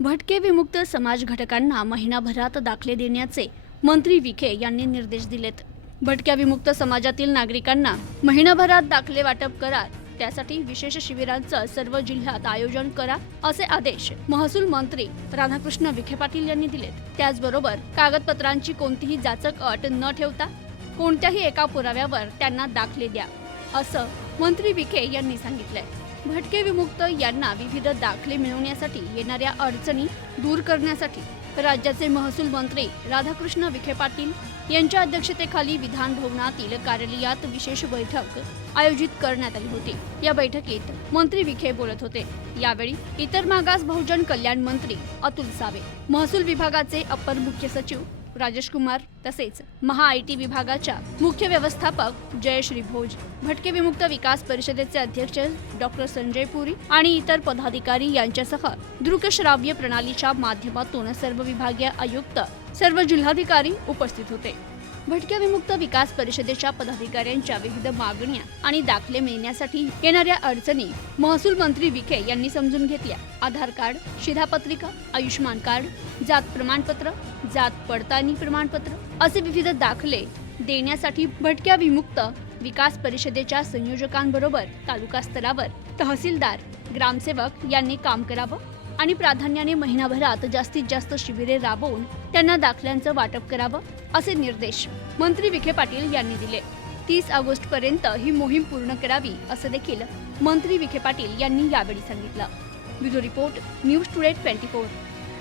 भटके विमुक्त समाज घटकांना महिनाभरात दाखले देण्याचे मंत्री विखे यांनी निर्देश दिलेत. भटक्या विमुक्त समाजातील नागरिकांना महिनाभरात दाखले वाटप करा. त्यासाठी विशेष शिबिरांचं सर्व जिल्ह्यात आयोजन करा असे आदेश महसूल मंत्री राधाकृष्ण विखे पाटील यांनी दिलेत. त्याचबरोबर कागदपत्रांची कोणतीही जाचक अट न ठेवता कोणत्याही एका पुराव्यावर त्यांना दाखले द्या असं मंत्री विखे यांनी सांगितलंय. भटके विमुक्त यांना विविध दाखले मिळवण्यासाठी येणाऱ्या अडचणी दूर करण्यासाठी राज्याचे महसूल मंत्री राधाकृष्ण विखे पाटील यांच्या अध्यक्षतेखाली विधान भवनातील कार्यालयात विशेष बैठक आयोजित करण्यात आली होती. या बैठकीत मंत्री विखे बोलत होते. यावेळी इतर मागास बहुजन कल्याण मंत्री अतुल सावे महसूल विभागाचे अपर मुख्य सचिव राजेश कुमार तसेच महा आय टी विभागाच्या मुख्य व्यवस्थापक जयश्री भोज भटके विमुक्त विकास परिषदेचे अध्यक्ष डॉक्टर संजय पुरी आणि इतर पदाधिकारी यांच्यासह दृकश्राव्य प्रणालीच्या माध्यमातून सर्व विभागीय आयुक्त सर्व जिल्हाधिकारी उपस्थित होते. भटक्या विमुक्त विकास परिषदेच्या पदाधिकाऱ्यांच्या विविध मागण्या आणि दाखले मिळण्यासाठी येणाऱ्या अडचणी महसूल मंत्री विखे यांनी समजून घेतल्या. आधार कार्ड शिधापत्रिका आयुष्यमान कार्ड जात प्रमाणपत्र जात पडताळणी प्रमाणपत्र असे विविध दाखले देण्यासाठी भटक्या विमुक्त विकास परिषदेच्या संयोजकांबरोबर तालुका स्तरावर तहसीलदार ग्रामसेवक यांनी काम करावं. आणि प्राधान्याने महिनाभरात जास्तीत जास्त शिबिरे राबवून त्यांना दाखल्यांचं वाटप करावं असे निर्देश मंत्री विखे पाटील यांनी दिले. तीस ऑगस्ट पर्यंत ही मोहीम पूर्ण करावी असं देखील मंत्री विखे पाटील यांनी यावेळी सांगितलं. Bureau report news today twenty four.